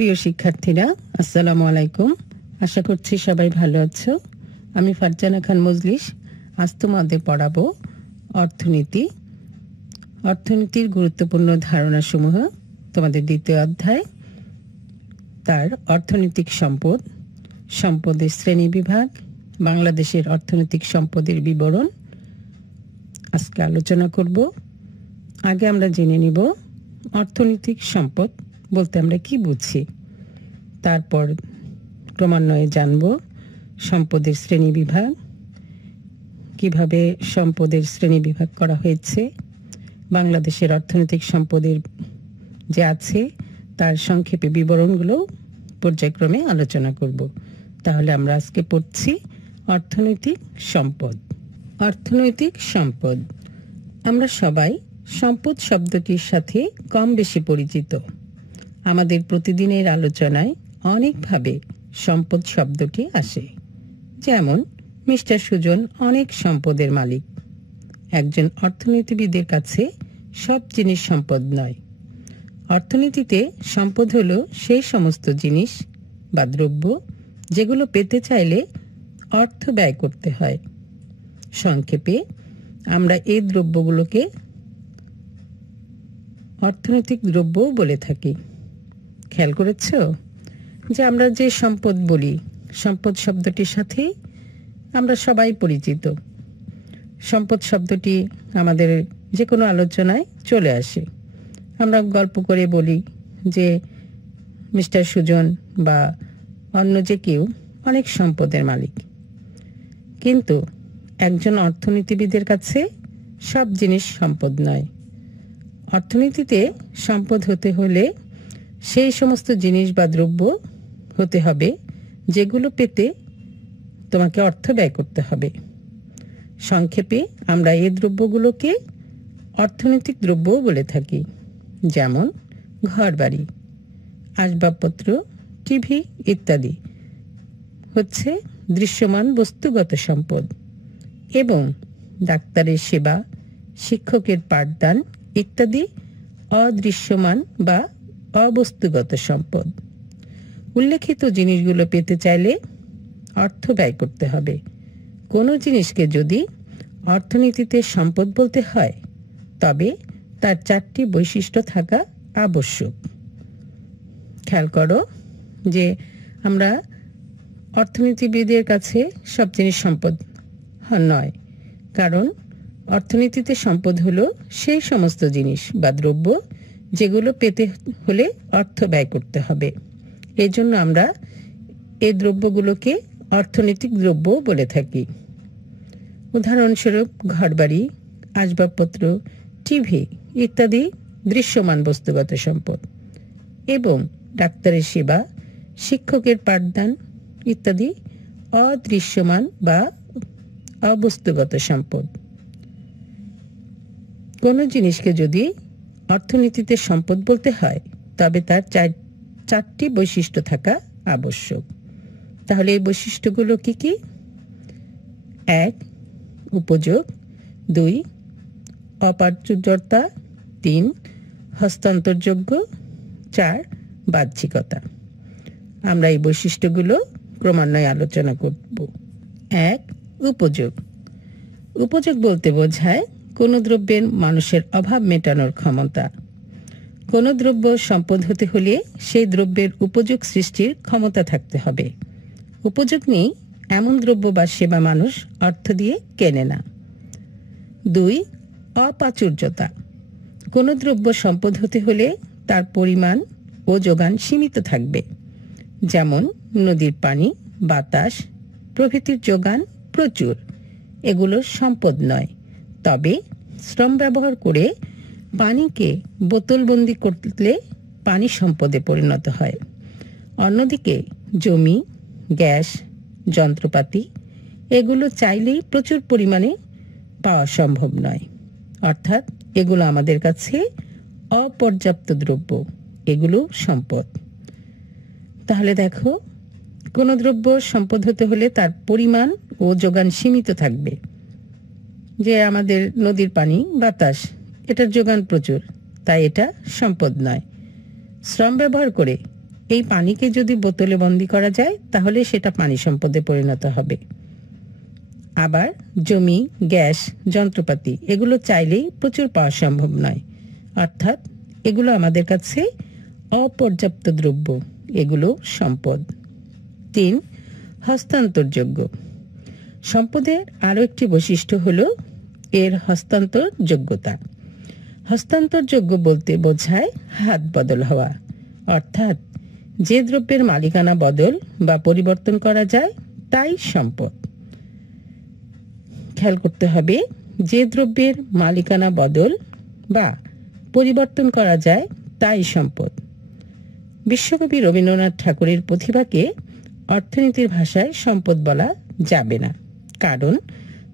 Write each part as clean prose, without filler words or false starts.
প্রিয় শিক্ষার্থীরা, আসসালামু আলাইকুম। আশা করছি সবাই ভালো আছো। আমি ফারজানা খান মজলিস আজ তোমাদের পড়াবো অর্থনীতি। অর্থনীতির গুরুত্বপূর্ণ ধারণাসমূহ, তোমাদের দ্বিতীয় অধ্যায়, তার অর্থনৈতিক সম্পদ, সম্পদের শ্রেণীবিভাগ, বাংলাদেশের অর্থনৈতিক সম্পদের বিবরণ আজকে আলোচনা করব। আগে আমরা জেনে নিব অর্থনৈতিক সম্পদ বলতে আমরা কি বুঝি, তারপর ক্রমান্বয়ে জানব সম্পদের শ্রেণীবিভাগ, কিভাবে সম্পদের শ্রেণীবিভাগ করা হয়েছে, বাংলাদেশের অর্থনৈতিক সম্পদের যে আছে তার সংক্ষেপে বিবরণগুলো পর্যায়ক্রমে আলোচনা করব। তাহলে আমরা আজকে পড়ছি অর্থনৈতিক সম্পদ। অর্থনৈতিক সম্পদ, আমরা সবাই সম্পদ শব্দটির সাথে কম বেশি পরিচিত। আমাদের প্রতিদিনের আলোচনায় অনেকভাবে সম্পদ শব্দটি আসে। যেমন মিস্টার সুজন অনেক সম্পদের মালিক। একজন অর্থনীতিবিদের কাছে সব জিনিস সম্পদ নয়। অর্থনীতিতে সম্পদ হলো সেই সমস্ত জিনিস বা দ্রব্য যেগুলো পেতে চাইলে অর্থ ব্যয় করতে হয়। সংক্ষেপে আমরা এই দ্রব্যগুলোকে অর্থনৈতিক দ্রব্য বলে থাকি। খেয়াল করেছ যে আমরা যে সম্পদ বলি, সম্পদ শব্দটির সাথে আমরা সবাই পরিচিত। সম্পদ শব্দটি আমাদের যে কোনো আলোচনায় চলে আসে। আমরা গল্প করে বলি যে মিস্টার সুজন বা অন্য যে কেউ অনেক সম্পদের মালিক। কিন্তু একজন অর্থনীতিবিদের কাছে সব জিনিস সম্পদ নয়। অর্থনীতিতে সম্পদ হতে হলে সেই সমস্ত জিনিস বা দ্রব্য হতে হবে যেগুলো পেতে তোমাকে অর্থ ব্যয় করতে হবে। সংক্ষেপে আমরা এই দ্রব্যগুলোকে অর্থনৈতিক দ্রব্য বলে থাকি। যেমন ঘরবাড়ি, আসবাবপত্র, টিভি ইত্যাদি হচ্ছে দৃশ্যমান বস্তুগত সম্পদ, এবং ডাক্তারের সেবা, শিক্ষকের পাঠদান ইত্যাদি অদৃশ্যমান বা অবস্তুগত সম্পদ। উল্লেখিত জিনিসগুলো পেতে চাইলে অর্থ ব্যয় করতে হবে। কোনো জিনিসকে যদি অর্থনীতিতে সম্পদ বলতে হয় তবে তার 4টি বৈশিষ্ট্য থাকা আবশ্যক। খেয়াল করো যে আমরা অর্থনীতিবিদের কাছে সব জিনিস সম্পদ নয়, কারণ অর্থনীতিতে সম্পদ হলো সেই সমস্ত জিনিস বা দ্রব্য যেগুলো পেতে হলে অর্থ ব্যয় করতে হবে। এই জন্য আমরা এই দ্রব্যগুলোকে অর্থনৈতিক দ্রব্য বলে থাকি। উদাহরণস্বরূপ ঘরবাড়ি, আসবাবপত্র, টিভি ইত্যাদি দৃশ্যমান বস্তুগত সম্পদ, এবং ডাক্তারের সেবা, শিক্ষকের পাঠদান ইত্যাদি অদৃশ্যমান বা অবস্তুগত সম্পদ। কোনো জিনিসকে যদি অর্থনীতিতে সম্পদ বলতে হয় তবে তার 4টি বৈশিষ্ট্য থাকা আবশ্যক। তাহলে এই বৈশিষ্ট্যগুলো কি কি? 1. উপযোগ, 2. অপ্রাচুর্যতা, 3. হস্তান্তরযোগ্য, 4. বাহ্যিকতা। আমরা এই বৈশিষ্ট্যগুলো ক্রমান্বয়ে আলোচনা করব। 1. উপযোগ। উপযোগ বলতে বোঝায় কোনো দ্রব্যের মানুষের অভাব মেটানোর ক্ষমতা। কোনো দ্রব্য সম্পদ হতে হলে সেই দ্রব্যের উপযোগ সৃষ্টির ক্ষমতা থাকতে হবে। উপযোগ নেই এমন দ্রব্য বা সেবা মানুষ অর্থ দিয়ে কেনে না। 2. অপ্রাচুর্যতা। কোনো দ্রব্য সম্পদ হতে হলে তার পরিমাণ ও যোগান সীমিত থাকবে। যেমন নদীর পানি, বাতাস প্রভৃতির যোগান প্রচুর, এগুলো সম্পদ নয়। তবে শ্রম ব্যবহার করে পানিকে বোতলবন্দি করলে পানি সম্পদে পরিণত হয়। অন্যদিকে জমি, গ্যাস, যন্ত্রপাতি এগুলো চাইলেই প্রচুর পরিমাণে পাওয়া সম্ভব নয়। অর্থাৎ এগুলো আমাদের কাছে অপর্যাপ্ত দ্রব্য, এগুলো সম্পদ। তাহলে দেখো, কোনো দ্রব্য সম্পদ হতে হলে তার পরিমাণ ও যোগান সীমিত থাকবে। যে আমাদের নদীর পানি, বাতাস, এটার যোগান প্রচুর, তাই এটা সম্পদ নয়। শ্রম ব্যবহার করে এই পানিকে যদি বোতলে বন্দি করা যায় তাহলে সেটা পানি সম্পদে পরিণত হবে। আবার জমি, গ্যাস, যন্ত্রপাতি এগুলো চাইলেই প্রচুর পাওয়া সম্ভব নয়, অর্থাৎ এগুলো আমাদের কাছে অপর্যাপ্ত দ্রব্য, এগুলো সম্পদ। 3. হস্তান্তরযোগ্য। সম্পদের আরও একটি বৈশিষ্ট্য হলো এর হস্তান্তরযোগ্যতা। হস্তান্তরযোগ্য বলতে বোঝায় হাত বদল হওয়া, অর্থাৎ যে দ্রব্যের মালিকানা বদল বা পরিবর্তন করা যায় তাই সম্পদ। খেয়াল করতে হবে, যে দ্রব্যের মালিকানা বদল বা পরিবর্তন করা যায় তাই সম্পদ। বিশ্বকবি রবীন্দ্রনাথ ঠাকুরের প্রতিভাকে অর্থনীতির ভাষায় সম্পদ বলা যাবে না, কারণ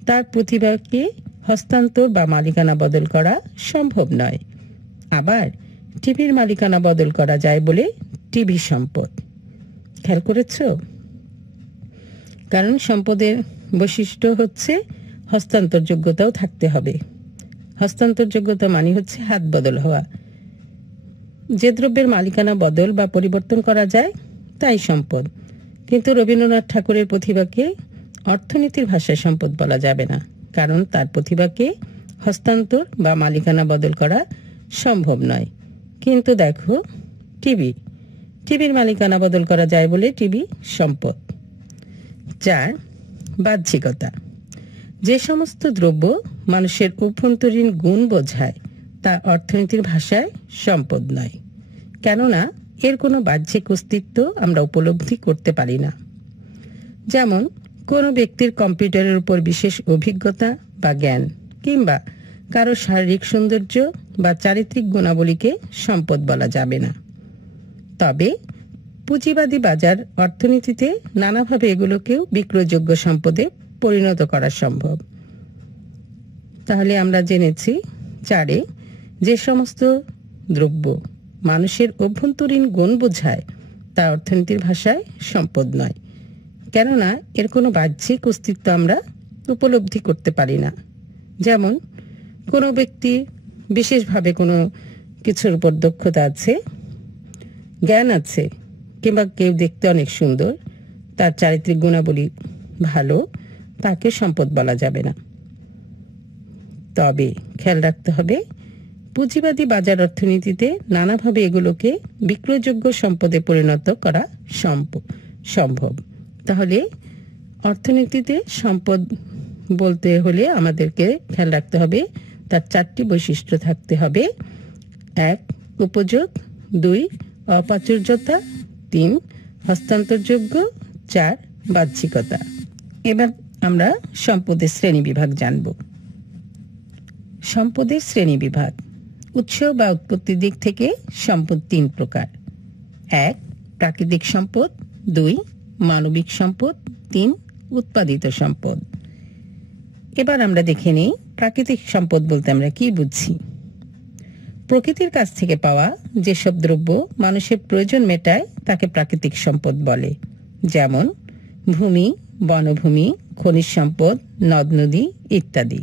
তার প্রতিভাকে হস্তান্তর বা মালিকানা বদল করা সম্ভব নয়। আবার টিভির মালিকানা বদল করা যায় বলে টিভি সম্পদ। খেয়াল করেছ? কারণ সম্পদের বৈশিষ্ট্য হচ্ছে হস্তান্তরযোগ্যতাও থাকতে হবে। হস্তান্তরযোগ্যতা মানে হচ্ছে হাত বদল হওয়া। যে দ্রব্যের মালিকানা বদল বা পরিবর্তন করা যায় তাই সম্পদ, কিন্তু রবীন্দ্রনাথ ঠাকুরের প্রতিভাকে অর্থনীতির ভাষায় সম্পদ বলা যাবে না, কারণ তার প্রতিভাকে হস্তান্তর বা মালিকানা বদল করা সম্ভব নয়। কিন্তু দেখো, টিভির মালিকানা বদল করা যায় বলে টিভি সম্পদ। 4. বাহ্যিকতা। যে সমস্ত দ্রব্য মানুষের অভ্যন্তরীণ গুণ বোঝায় তা অর্থনীতির ভাষায় সম্পদ নয়, কেননা এর কোনো বাহ্যিক অস্তিত্ব আমরা উপলব্ধি করতে পারি না। যেমন কোনো ব্যক্তির কম্পিউটারের উপর বিশেষ অভিজ্ঞতা বা জ্ঞান কিংবা কারো শারীরিক সৌন্দর্য বা চারিত্রিক গুণাবলীকে সম্পদ বলা যাবে না। তবে পুঁজিবাদী বাজার অর্থনীতিতে নানাভাবে এগুলোকেও বিক্রয়যোগ্য সম্পদে পরিণত করা সম্ভব। তাহলে আমরা জেনেছি 4 যে সমস্ত দ্রব্য মানুষের অভ্যন্তরীণ গুণ বোঝায় তা অর্থনীতির ভাষায় সম্পদ নয়, কেননা এর কোনো বাহ্যিক অস্তিত্ব আমরা উপলব্ধি করতে পারি না। যেমন কোনো ব্যক্তি বিশেষভাবে কোনো কিছুর উপর দক্ষতা আছে, জ্ঞান আছে, কিংবা কেউ দেখতে অনেক সুন্দর, তার চারিত্রিক গুণাবলী ভালো, তাকে সম্পদ বলা যাবে না। তবে খেয়াল রাখতে হবে, পুঁজিবাদী বাজার অর্থনীতিতে নানাভাবে এগুলোকে বিক্রয়যোগ্য সম্পদে পরিণত করা সম্ভব। তাহলে অর্থনীতিতে সম্পদ বলতে হলে আমাদেরকে খেয়াল রাখতে হবে তার 4টি বৈশিষ্ট্য থাকতে হবে। 1. উপযোগ, 2. অপ্রাচুর্যতা, 3. হস্তান্তরযোগ্য, 4. বাহ্যিকতা। এবার আমরা সম্পদের শ্রেণী বিভাগ জানব। সম্পদের শ্রেণী বিভাগ। উৎস বা উৎপত্তির দিক থেকে সম্পদ 3 প্রকার। 1. প্রাকৃতিক সম্পদ, 2. মানবিক সম্পদ, 3. উৎপাদিত সম্পদ। এবার আমরা দেখে নিই প্রাকৃতিক সম্পদ বলতে আমরা কি বুঝি। প্রকৃতির কাছ থেকে পাওয়া যেসব দ্রব্য মানুষের প্রয়োজন মেটায় তাকে প্রাকৃতিক সম্পদ বলে, যেমন ভূমি, বনভূমি, খনিজ সম্পদ, নদ নদী ইত্যাদি।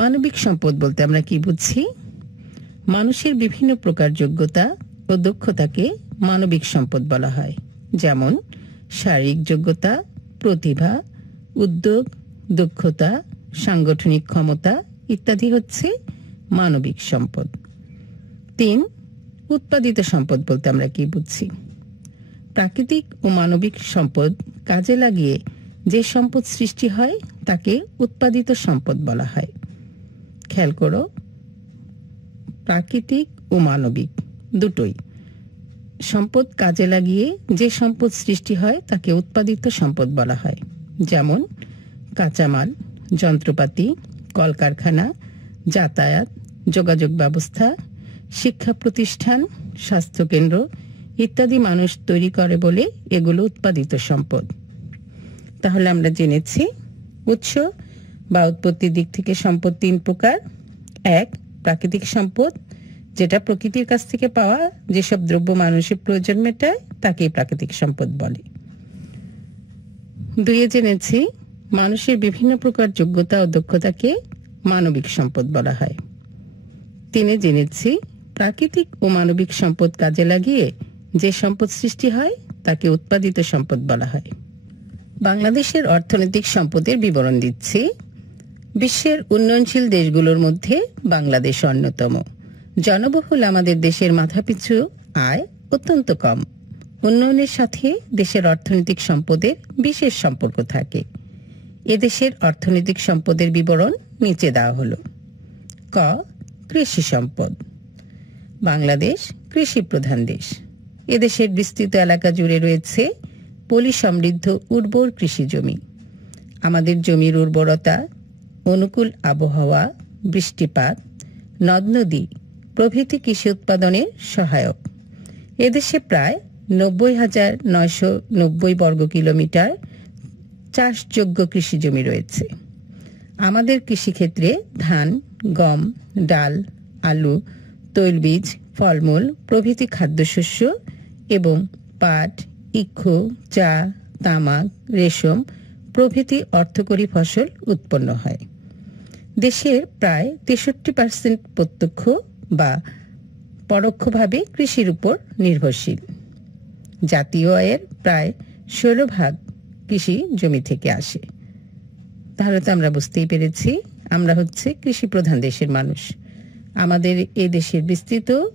মানবিক সম্পদ বলতে আমরা কি বুঝি? মানুষের বিভিন্ন প্রকার যোগ্যতা ও দক্ষতাকে মানবিক সম্পদ বলা হয়, যেমন শারীরিক যোগ্যতা, প্রতিভা, উদ্যোগ, দক্ষতা, সাংগঠনিক ক্ষমতা ইত্যাদি হচ্ছে মানবিক সম্পদ। 3. উৎপাদিত সম্পদ বলতে আমরা কি বুঝি? প্রাকৃতিক ও মানবিক সম্পদ কাজে লাগিয়ে যে সম্পদ সৃষ্টি হয় তাকে উৎপাদিত সম্পদ বলা হয়। খেয়াল করো, প্রাকৃতিক ও মানবিক দুটোই সম্পদ কাজে লাগিয়ে যে সম্পদ সৃষ্টি হয় তাকে উৎপাদিত সম্পদ বলা হয়, যেমন কাঁচামাল, যন্ত্রপাতি, কলকারখানা, যাতায়াত, যোগাযোগ ব্যবস্থা, শিক্ষা প্রতিষ্ঠান, স্বাস্থ্যকেন্দ্র ইত্যাদি মানুষ তৈরি করে বলে এগুলো উৎপাদিত সম্পদ। তাহলে আমরা জেনেছি উৎস বা উৎপত্তির দিক থেকে সম্পদ 3 প্রকার। 1. প্রাকৃতিক সম্পদ, যেটা প্রকৃতির কাছ থেকে পাওয়া যেসব দ্রব্য মানুষের প্রয়োজন মেটায় তাকেই প্রাকৃতিক সম্পদ বলে। 2 জেনেছি মানুষের বিভিন্ন প্রকার যোগ্যতা ও দক্ষতাকে মানবিক সম্পদ বলা হয়। 3 জেনেছি প্রাকৃতিক ও মানবিক সম্পদ কাজে লাগিয়ে যে সম্পদ সৃষ্টি হয় তাকে উৎপাদিত সম্পদ বলা হয়। বাংলাদেশের অর্থনৈতিক সম্পদের বিবরণ দিচ্ছি। বিশ্বের উন্নয়নশীল দেশগুলোর মধ্যে বাংলাদেশ অন্যতম। জনবহুল আমাদের দেশের মাথাপিছু আয় অত্যন্ত কম। উন্নয়নের সাথে দেশের অর্থনৈতিক সম্পদের বিশেষ সম্পর্ক থাকে। এদেশের অর্থনৈতিক সম্পদের বিবরণ নিচে দেওয়া হলো। ক, কৃষি সম্পদ। বাংলাদেশ কৃষি প্রধান দেশ। এদেশের বিস্তৃত এলাকা জুড়ে রয়েছে পলি সমৃদ্ধ উর্বর কৃষি জমি। আমাদের জমির উর্বরতা, অনুকূল আবহাওয়া, বৃষ্টিপাত, নদ নদী প্রভৃতি কৃষি উৎপাদনের সহায়ক। এদেশে প্রায় 90,990 বর্গ কিলোমিটার চাষযোগ্য কৃষি জমি রয়েছে। আমাদের কৃষিক্ষেত্রে ধান, গম, ডাল, আলু, তৈলবীজ, ফলমূল প্রভৃতি খাদ্যশস্য এবং পাট, ইক্ষু, চা, তামাক, রেশম প্রভৃতি অর্থকরী ফসল উৎপন্ন হয়। দেশের প্রায় 63% প্রত্যক্ষ বা পরোক্ষভাবে কৃষির উপর নির্ভরশীল। জাতীয় আয়ের প্রায় 16% কৃষি জমি থেকে আসে। তাহলে তো আমরা বুঝতেই পেরেছি আমরা হচ্ছে কৃষি প্রধান দেশের মানুষ। আমাদের এই দেশের বিস্তৃত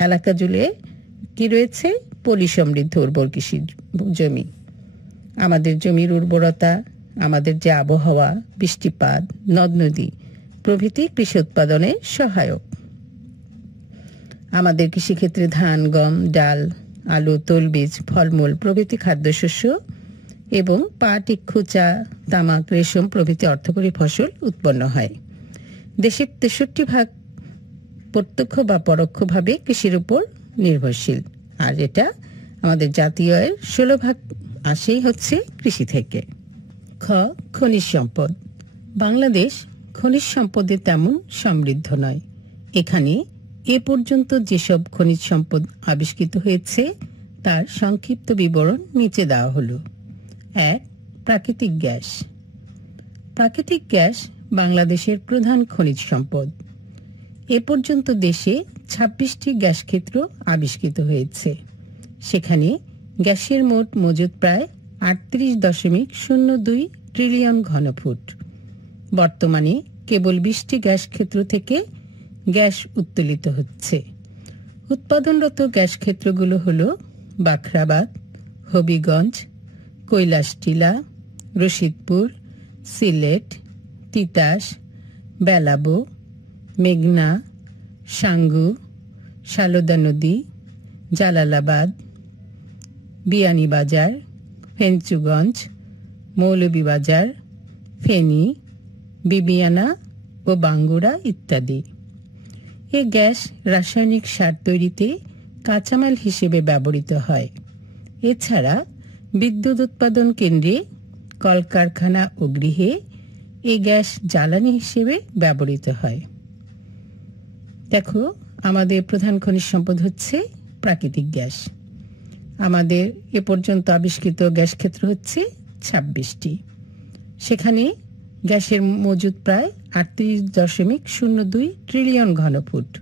এলাকা জুড়ে কি রয়েছে? পলি সমৃদ্ধ উর্বর কৃষি জমি। আমাদের জমির উর্বরতা, আমাদের যে আবহাওয়া, বৃষ্টিপাত, নদ নদী প্রভৃতি কৃষি উৎপাদনে সহায়ক। আমাদের কৃষিক্ষেত্রে ধান, গম, ডাল, আলু, তৈলবীজ, ফলমূল প্রভৃতি খাদ্যশস্য এবং পাট, ইক্ষু, চা, তামাক, রেশম প্রভৃতি অর্থকরী ফসল উৎপন্ন হয়। দেশের 63% প্রত্যক্ষ বা পরোক্ষভাবে কৃষির উপর নির্ভরশীল। আর এটা আমাদের জাতীয় আয়ের 16% আসেই হচ্ছে কৃষি থেকে। খ, খনিজ সম্পদ। বাংলাদেশ খনিজ সম্পদে তেমন সমৃদ্ধ নয়। এখানে এ পর্যন্ত যেসব খনিজ সম্পদ আবিষ্কৃত হয়েছে তার সংক্ষিপ্ত বিবরণ নিচে দেওয়া হলো। 1, প্রাকৃতিক গ্যাস। প্রাকৃতিক গ্যাস বাংলাদেশের প্রধান খনিজ সম্পদ। এ পর্যন্ত দেশে 26টি গ্যাস ক্ষেত্র আবিষ্কৃত হয়েছে। সেখানে গ্যাসের মোট মজুদ প্রায় 38.02 ট্রিলিয়ন ঘনফুট। বর্তমানে কেবল 20টি গ্যাস ক্ষেত্র থেকে গ্যাস উত্তোলিত হচ্ছে। উৎপাদনরত গ্যাস ক্ষেত্রগুলো হল বাখরাবাদ, হবিগঞ্জ, কৈলাসটিলা, রশিদপুর, সিলেট, তিতাস, বেলাবো, মেঘনা, সাঙ্গু, সালদা নদী, জালালাবাদ, বিয়ানীবাজার, ফেঞ্চুগঞ্জ, মৌলভীবাজার, ফেনী, বিবিয়ানা ও বাঙ্গুরা ইত্যাদি। এ গ্যাস রাসায়নিক সার তৈরিতে কাঁচামাল হিসেবে ব্যবহৃত হয়। এছাড়া বিদ্যুৎ উৎপাদন কেন্দ্রে, কলকারখানা ও গৃহে এ গ্যাস জ্বালানি হিসেবে ব্যবহৃত হয়। দেখো, আমাদের প্রধান খনিজ সম্পদ হচ্ছে প্রাকৃতিক গ্যাস। আমাদের এ পর্যন্ত আবিষ্কৃত গ্যাস ক্ষেত্র হচ্ছে 26টি। সেখানে গ্যাসের মজুদ প্রায় 38.02 ট্রিলিয়ন ঘনফুট।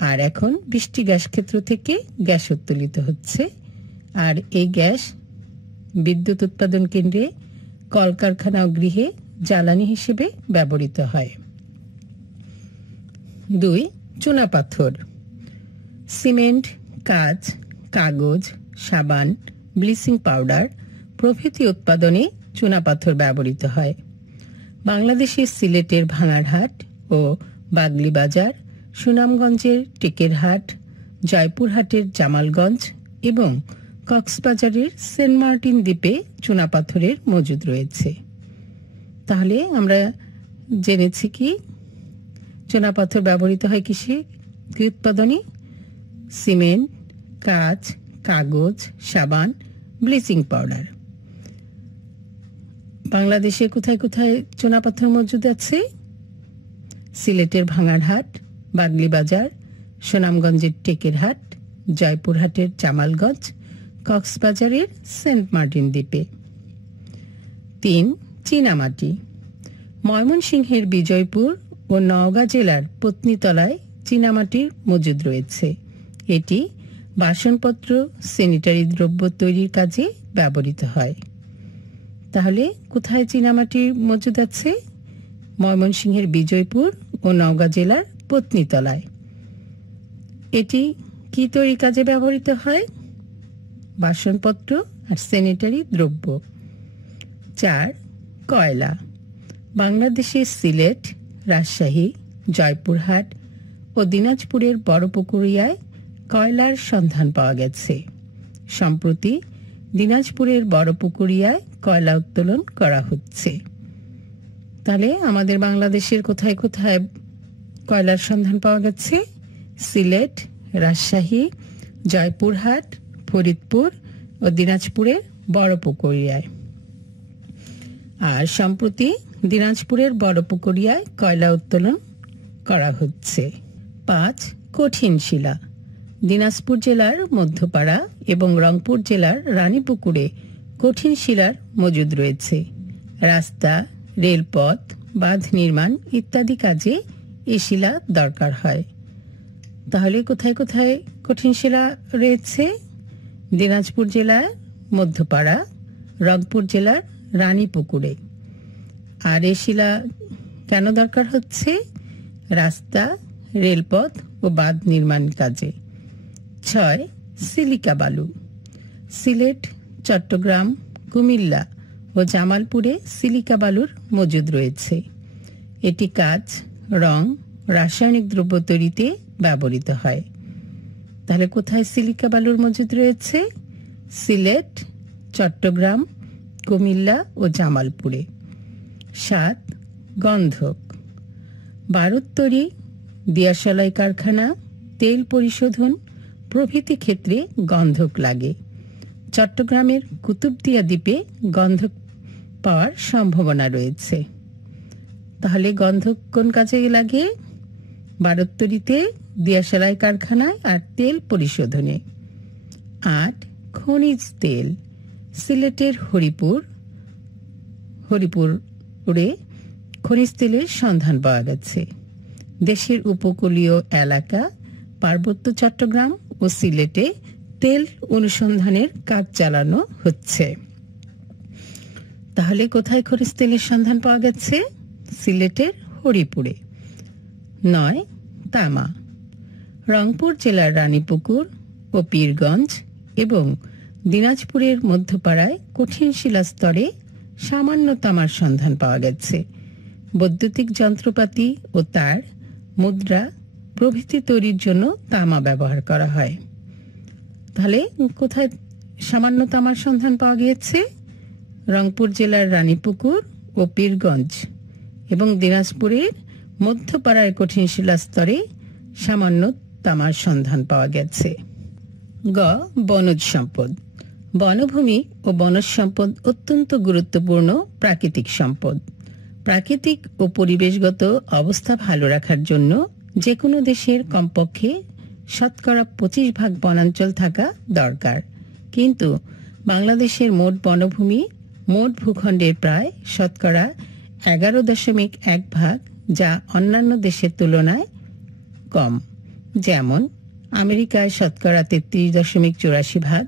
আর এখন 20টি গ্যাস ক্ষেত্র থেকে গ্যাস উত্তোলিত হচ্ছে। আর এই গ্যাস বিদ্যুৎ উৎপাদন কেন্দ্রে, কলকারখানা ও গৃহে জ্বালানি হিসেবে ব্যবহৃত হয়। 2, চুনাপাথর। সিমেন্ট, কাঁচ, কাগজ, সাবান, ব্লিচিং পাউডার প্রভৃতি উৎপাদনে চুনাপাথর ব্যবহৃত হয়। বাংলাদেশের সিলেটের ভাঙারহাট ও বাগলিবাজার, সুনামগঞ্জের টেকেরহাট, জয়পুরহাটের জামালগঞ্জ এবং কক্সবাজারের সেন্ট মার্টিন দ্বীপে চুনাপাথরের মজুদ রয়েছে। তাহলে আমরা জেনেছি কি চুনাপাথর ব্যবহৃত হয় কিসে উৎপাদনে? সিমেন্ট, কাঁচ, কাগজ, সাবান, ব্লিচিং পাউডার। বাংলাদেশে কোথায় কোথায় চুনাপাথর মজুদ আছে? সিলেটের ভাঙারহাট, বাগলিবাজার, সুনামগঞ্জের টেকেরহাট, জয়পুরহাটের জামালগঞ্জ, কক্সবাজারের সেন্ট মার্টিন দ্বীপে। 3, চীনামাটি। ময়মনসিংহের বিজয়পুর ও নওগাঁ জেলার পত্নীতলায় চীনামাটির মজুদ রয়েছে। এটি বাসনপত্র, স্যানিটারি দ্রব্য তৈরির কাজে ব্যবহৃত হয়। তাহলে কোথায় চীনামাটির মজুদ আছে? ময়মনসিংহের বিজয়পুর ও নওগাঁ জেলার পত্নীতলায়। এটি কি তৈরির কাজে ব্যবহৃত হয়? বাসনপত্র আর স্যানিটারি দ্রব্য। 4. কয়লা। বাংলাদেশের সিলেট, রাজশাহী, জয়পুরহাট ও দিনাজপুরের বড়পুকুরিয়ায় কয়লার সন্ধান পাওয়া গেছে। সম্প্রতি দিনাজপুরের বড়পুকুরিয়ায় কয়লা উত্তোলন করা হচ্ছে। তাহলে আমাদের বাংলাদেশের কোথায় কোথায় কয়লার সন্ধান পাওয়া গেছে? সিলেট, রাজশাহী, জয়পুরহাট, ফরিদপুর ও দিনাজপুরের বড়পুকুরিয়ায়। আর সম্প্রতি দিনাজপুরের বড়পুকুরিয়ায় কয়লা উত্তোলন করা হচ্ছে। 5. কঠিন শিলা। দিনাজপুর জেলার মধ্যপাড়া এবং রংপুর জেলার রানীপুকুরে কঠিন শিলার মজুদ রয়েছে। রাস্তা, রেলপথ, বাঁধ নির্মাণ ইত্যাদি কাজে এই শিলা দরকার হয়। তাহলে কোথায় কোথায় কঠিন শিলা রয়েছে? দিনাজপুর জেলার মধ্যপাড়া, রংপুর জেলার রানীপুকুরে। আর এই শিলা কেন দরকার হচ্ছে? রাস্তা, রেলপথ ও বাঁধ নির্মাণ কাজে। 6. সিলিকা বালু। সিলেট, চট্টগ্রাম, কুমিল্লা ও জামালপুরে সিলিকা বালুর মজুদ রয়েছে। এটি কাঁচ, রং, রাসায়নিক দ্রব্য তৈরিতে ব্যবহৃত হয়। তাহলে কোথায় সিলিকা বালুর মজুদ রয়েছে? সিলেট, চট্টগ্রাম, কুমিল্লা ও জামালপুরে। 7. গন্ধক। বারুদ তৈরি, দিয়াশলাই কারখানা, তেল পরিশোধন প্রভৃতি ক্ষেত্রে গন্ধক লাগে। চট্টগ্রামের কুতুবদিয়া দ্বীপে গন্ধক পাওয়ার সম্ভাবনা রয়েছে। তাহলে গন্ধক কোন কাজে লাগে? বারুদ তৈরিতে, দিয়াশলাই কারখানায় আর তেল পরিশোধনে। 8. খনিজ তেল। সিলেটের হরিপুরে খনিজ তেলের সন্ধান পাওয়া গেছে। দেশের উপকূলীয় এলাকা, পার্বত্য চট্টগ্রাম ও সিলেটে তেল অনুসন্ধানের কাজ চালানো হচ্ছে। তাহলে কোথায় খনিজ তেলের সন্ধান পাওয়া গেছে? সিলেটের হরিপুরে। 9. তামা। রংপুর জেলার রানীপুকুর ও পীরগঞ্জ এবং দিনাজপুরের মধ্যপাড়ায় কঠিন শিলাস্তরে সামান্য তামার সন্ধান পাওয়া গেছে। বৈদ্যুতিক যন্ত্রপাতি ও তার, মুদ্রা প্রভৃতি তৈরির জন্য তামা ব্যবহার করা হয়। তাহলে কোথায় সামান্য তামার সন্ধান পাওয়া গিয়েছে? রংপুর জেলার রানীপুকুর ও পীরগঞ্জ এবং দিনাজপুরের মধ্যপাড়ায় কঠিন শিলাস্তরে সামান্য তামার সন্ধান পাওয়া গেছে। গ. বনজ সম্পদ। বনভূমি ও বনজ সম্পদ অত্যন্ত গুরুত্বপূর্ণ প্রাকৃতিক সম্পদ। প্রাকৃতিক ও পরিবেশগত অবস্থা ভালো রাখার জন্য যে কোনো দেশের কমপক্ষে 25% বনাঞ্চল থাকা দরকার। কিন্তু বাংলাদেশের মোট বনভূমি মোট ভূখণ্ডের প্রায় 11.1%, যা অন্যান্য দেশের তুলনায় কম। যেমন আমেরিকায় 33.84%,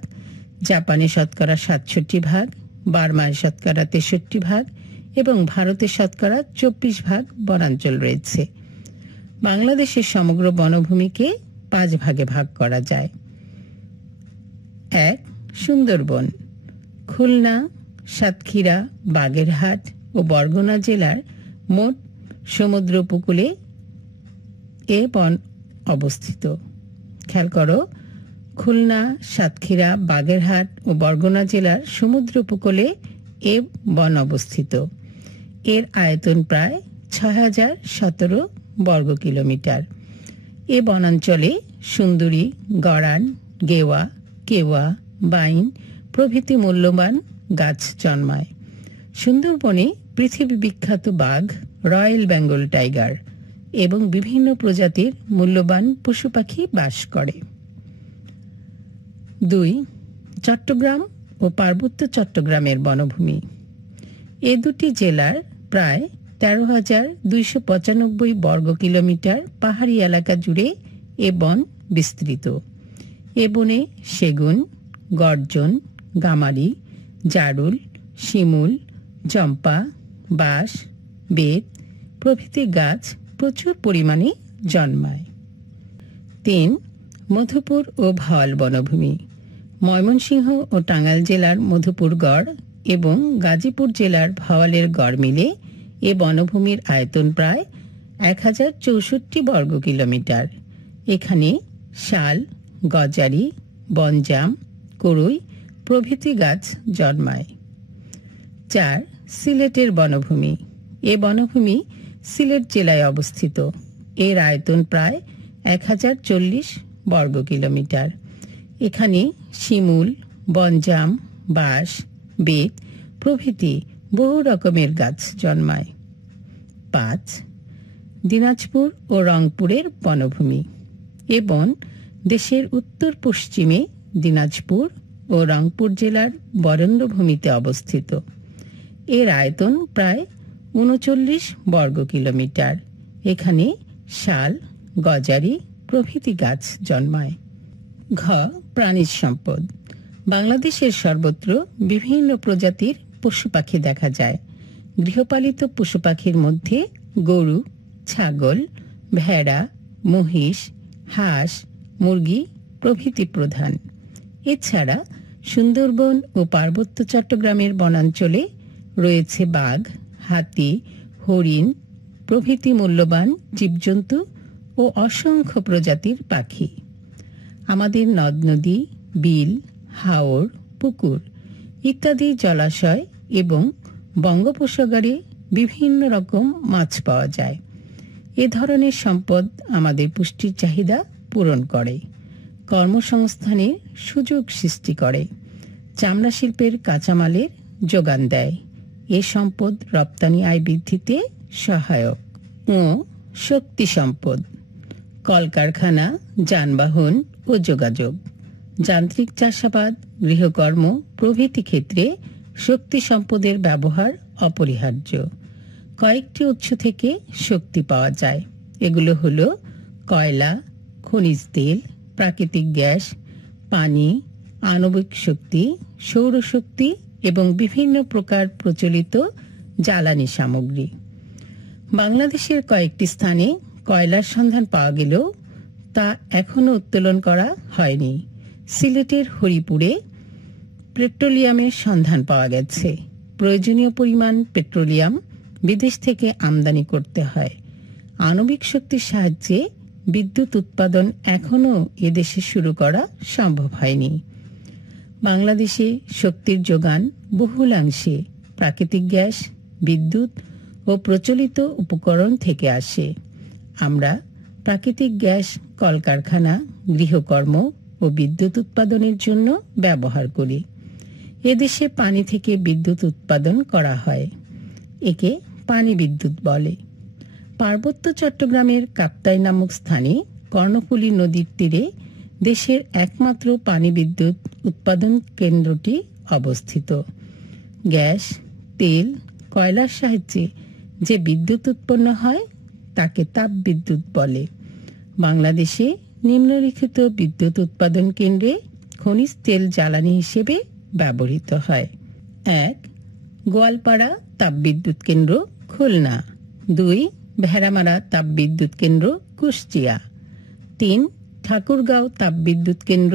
জাপানে 67%, বার্মায় 63% এবং ভারতে 24% বনাঞ্চল রয়েছে। বাংলাদেশের সমগ্র বনভূমিকে 5 ভাগে ভাগ করা যায়। 1. সুন্দরবন। খুলনা, সাতক্ষীরা, বাগেরহাট ও বরগুনা জেলার মোট সমুদ্র উপকূলে এ বন অবস্থিত। খেয়াল করো, খুলনা, সাতক্ষীরা, বাগেরহাট ও বরগুনা জেলার সমুদ্র উপকূলে এ বন অবস্থিত। এর আয়তন প্রায় 6017 বর্গ কিলোমিটার। এ বনাঞ্চলে সুন্দরী, গড়ান, গেওয়া, কেওয়া, বাইন প্রভৃতি মূল্যবান গাছ জন্মায়। সুন্দরবনে পৃথিবী বিখ্যাত বাঘ, রয়্যাল বেঙ্গল টাইগার এবং বিভিন্ন প্রজাতির মূল্যবান পশু পাখি বাস করে। 2. চট্টগ্রাম ও পার্বত্য চট্টগ্রামের বনভূমি। এ দুটি জেলার প্রায় 13,295 বর্গ কিলোমিটার পাহাড়ি এলাকা জুড়ে এ বন বিস্তৃত। এ বনে সেগুন, গর্জন, গামারি, জারুল, শিমুল, চম্পা, বাঁশ, বেত প্রভৃতি গাছ প্রচুর পরিমাণে জন্মায়। 3. মধুপুর ও ভাওয়াল বনভূমি। ময়মনসিংহ ও টাঙ্গাইল জেলার মধুপুর গড় এবং গাজীপুর জেলার ভাওয়ালের গড় মিলে এ বনভূমির আয়তন প্রায় 1064 বর্গ কিলোমিটার। এখানে শাল, গজারি, বনজাম, করই প্রভৃতি গাছ জন্মায়। 4. সিলেটের বনভূমি। এ বনভূমি সিলেট জেলায় অবস্থিত। এর আয়তন প্রায় 1040 বর্গ কিলোমিটার। এখানে শিমুল, বনজাম, বাঁশ, বেত প্রভৃতি বহু রকমের গাছ জন্মায়। 5. দিনাজপুর ও রংপুরের বনভূমি। এ বন দেশের উত্তর পশ্চিমে দিনাজপুর ও রংপুর জেলার বরেন্দ্রভূমিতে অবস্থিত। এর আয়তন প্রায় 39 বর্গ কিলোমিটার। এখানে শাল, গজারি প্রভৃতি গাছ জন্মায়। ঘ. প্রাণীজ সম্পদ। বাংলাদেশের সর্বত্র বিভিন্ন প্রজাতির পশু পাখি দেখা যায়। গৃহপালিত পশু পাখির মধ্যে গরু, ছাগল, ভেড়া, মহিষ, হাঁস, মুরগি প্রভৃতি প্রধান। এছাড়া সুন্দরবন ও পার্বত্য চট্টগ্রামের বনাঞ্চলে রয়েছে বাঘ, হাতি, হরিণ প্রভৃতি মূল্যবান জীবজন্তু ও অসংখ্য প্রজাতির পাখি। আমাদের নদ নদী, বিল, হাওর, পুকুর ইত্যাদি জলাশয় এবং বঙ্গোপসাগরে বিভিন্ন রকম মাছ পাওয়া যায়। এ ধরনের সম্পদ আমাদের পুষ্টির চাহিদা পূরণ করে, কর্মসংস্থানের সুযোগ সৃষ্টি করে, চামড়া শিল্পের কাঁচামালের যোগান দেয়। এ সম্পদ রপ্তানি আয় বৃদ্ধিতে সহায়ক। ও শক্তি সম্পদ। কলকারখানা, যানবাহন ও যোগাযোগ, যান্ত্রিক চাষাবাদ, গৃহকর্ম প্রভৃতি ক্ষেত্রে শক্তি সম্পদের ব্যবহার অপরিহার্য। কয়েকটি উৎস থেকে শক্তি পাওয়া যায়। এগুলো হলো কয়লা, খনিজ তেল, প্রাকৃতিক গ্যাস, পানি, আণবিক শক্তি, সৌরশক্তি এবং বিভিন্ন প্রকার প্রচলিত জ্বালানি সামগ্রী। বাংলাদেশের কয়েকটি স্থানে কয়লার সন্ধান পাওয়া গেলেও তা এখনও উত্তোলন করা হয়নি। সিলেটের হরিপুরে পেট্রোলিয়ামের সন্ধান পাওয়া গেছে। প্রয়োজনীয় পরিমাণ পেট্রোলিয়াম বিদেশ থেকে আমদানি করতে হয়। আণবিক শক্তির সাহায্যে বিদ্যুৎ উৎপাদন এখনও এদেশে শুরু করা সম্ভব হয়নি। বাংলাদেশে শক্তির যোগান বহুলাংশে প্রাকৃতিক গ্যাস, বিদ্যুৎ ও প্রচলিত উপকরণ থেকে আসে। আমরা প্রাকৃতিক গ্যাস কলকারখানা, গৃহকর্ম ও বিদ্যুৎ উৎপাদনের জন্য ব্যবহার করি। এদেশে পানি থেকে বিদ্যুৎ উৎপাদন করা হয়। একে পানি বিদ্যুৎ বলে। পার্বত্য চট্টগ্রামের কাপ্তাই নামক স্থানে কর্ণফুলী নদীর তীরে দেশের একমাত্র পানি বিদ্যুৎ উৎপাদন কেন্দ্রটি অবস্থিত। গ্যাস, তেল, কয়লার সাহায্যে যে বিদ্যুৎ উৎপন্ন হয় তাকে তাপ বিদ্যুৎ বলে। বাংলাদেশে নিম্নলিখিত বিদ্যুৎ উৎপাদন কেন্দ্রে খনিজ তেল জ্বালানি হিসেবে ব্যবহৃত হয়। 1. গোয়ালপাড়া তাপবিদ্যুৎ কেন্দ্র, খুলনা। 2. ভেড়ামারা তাপবিদ্যুৎ কেন্দ্র, কুষ্টিয়া। 3. ঠাকুরগাঁও তাপবিদ্যুৎ কেন্দ্র।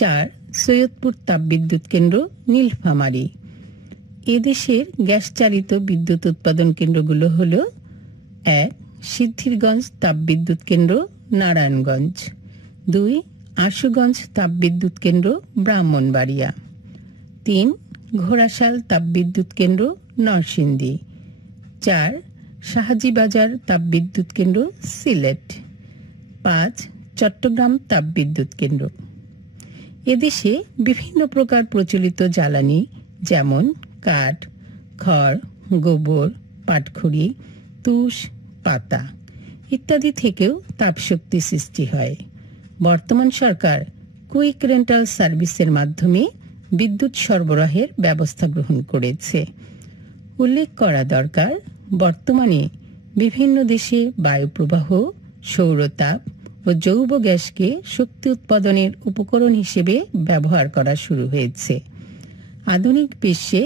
4. সৈয়দপুর তাপবিদ্যুৎ কেন্দ্র, নীলফামারী। এদেশের গ্যাস চালিত বিদ্যুৎ উৎপাদন কেন্দ্রগুলো হল: 1. সিদ্ধিরগঞ্জ তাপবিদ্যুৎ কেন্দ্র, নারায়ণগঞ্জ। 2. আশুগঞ্জ তাপবিদ্যুৎ কেন্দ্র, ব্রাহ্মণবাড়িয়া। 3. ঘোড়াশাল তাপবিদ্যুৎ কেন্দ্র, নরসিংদী। 4. শাহাজিবাজার তাপবিদ্যুৎ কেন্দ্র, সিলেট। 5. চট্টগ্রাম তাপবিদ্যুৎ কেন্দ্র। এদেশে বিভিন্ন প্রকার প্রচলিত জ্বালানি যেমন কাঠ, খড়, গোবর, পাটখড়ি, তুষ, পাতা ইত্যাদি থেকেও তাপশক্তি সৃষ্টি হয়। বর্তমান সরকার কুইক রেন্টাল সার্ভিসের মাধ্যমে বিদ্যুৎ সরবরাহের ব্যবস্থা গ্রহণ করেছে। উল্লেখ করা দরকার, বর্তমানে বিভিন্ন দেশে বায়ুপ্রবাহ, সৌরতাপ ও জৈব গ্যাসকে শক্তি উৎপাদনের উপকরণ হিসেবে ব্যবহার করা শুরু হয়েছে। আধুনিক বিশ্বে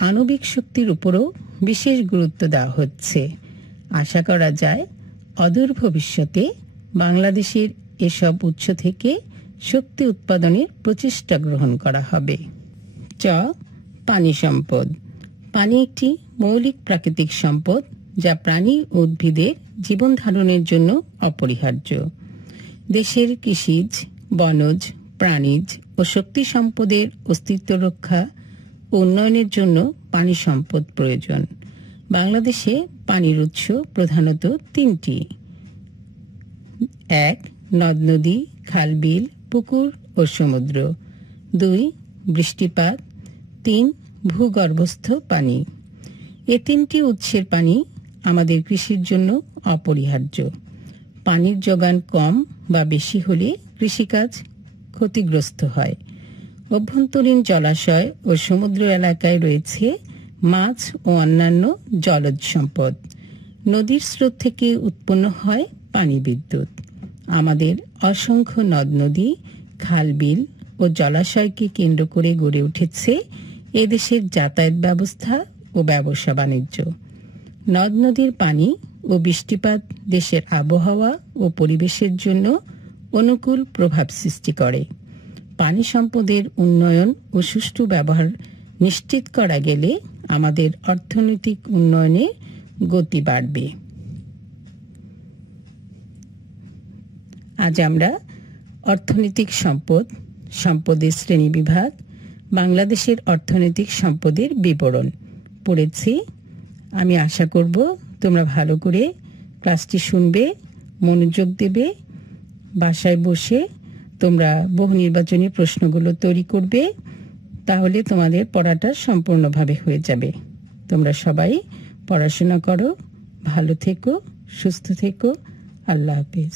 আণবিক শক্তির উপরও বিশেষ গুরুত্ব দেওয়া হচ্ছে। আশা করা যায় অদূর ভবিষ্যতে বাংলাদেশের এসব উৎস থেকে শক্তি উৎপাদনের প্রচেষ্টা গ্রহণ করা হবে। পানি সম্পদ। পানি একটি মৌলিক প্রাকৃতিক সম্পদ যা প্রাণী ও উদ্ভিদের জীবন ধারণের জন্য অপরিহার্য। দেশের কৃষিজ, বনজ, প্রাণীজ ও শক্তি সম্পদের অস্তিত্ব রক্ষা ও উন্নয়নের জন্য পানি সম্পদ প্রয়োজন। বাংলাদেশে পানির উৎস প্রধানত তিনটি: 1. নদ নদী, খাল বিল, পুকুর ও সমুদ্র। 2. বৃষ্টিপাত। 3. ভূগর্ভস্থ পানি। এ তিনটি উৎসের পানি আমাদের কৃষির জন্য অপরিহার্য। পানির যোগান কম বা বেশি হলে কৃষিকাজ ক্ষতিগ্রস্ত হয়। অভ্যন্তরীণ জলাশয় ও সমুদ্র এলাকায় রয়েছে মাছ ও অন্যান্য জলজ সম্পদ। নদীর স্রোত থেকে উৎপন্ন হয় পানি বিদ্যুৎ। আমাদের অসংখ্য নদ নদী, খাল বিল ও জলাশয়কে কেন্দ্র করে গড়ে উঠেছে এদেশের যাতায়াত ব্যবস্থা ও ব্যবসা বাণিজ্য। নদ নদীর পানি ও বৃষ্টিপাত দেশের আবহাওয়া ও পরিবেশের জন্য অনুকূল প্রভাব সৃষ্টি করে। পানি সম্পদের উন্নয়ন ও সুষ্ঠু ব্যবহার নিশ্চিত করা গেলে আমাদের অর্থনৈতিক উন্নয়নে গতি বাড়বে। আজ আমরা অর্থনৈতিক সম্পদ, সম্পদের শ্রেণীবিভাগ, বাংলাদেশের অর্থনৈতিক সম্পদের বিবরণ পড়েছি। আমি আশা করব তোমরা ভালো করে ক্লাসটি শুনবে, মনোযোগ দেবে। বাসায় বসে তোমরা বহু নির্বাচনী প্রশ্নগুলো তৈরি করবে, তাহলে তোমাদের পড়াটা সম্পূর্ণভাবে হয়ে যাবে। তোমরা সবাই পড়াশোনা করো, ভালো থেকো, সুস্থ থেকো। আল্লাহ হাফেজ।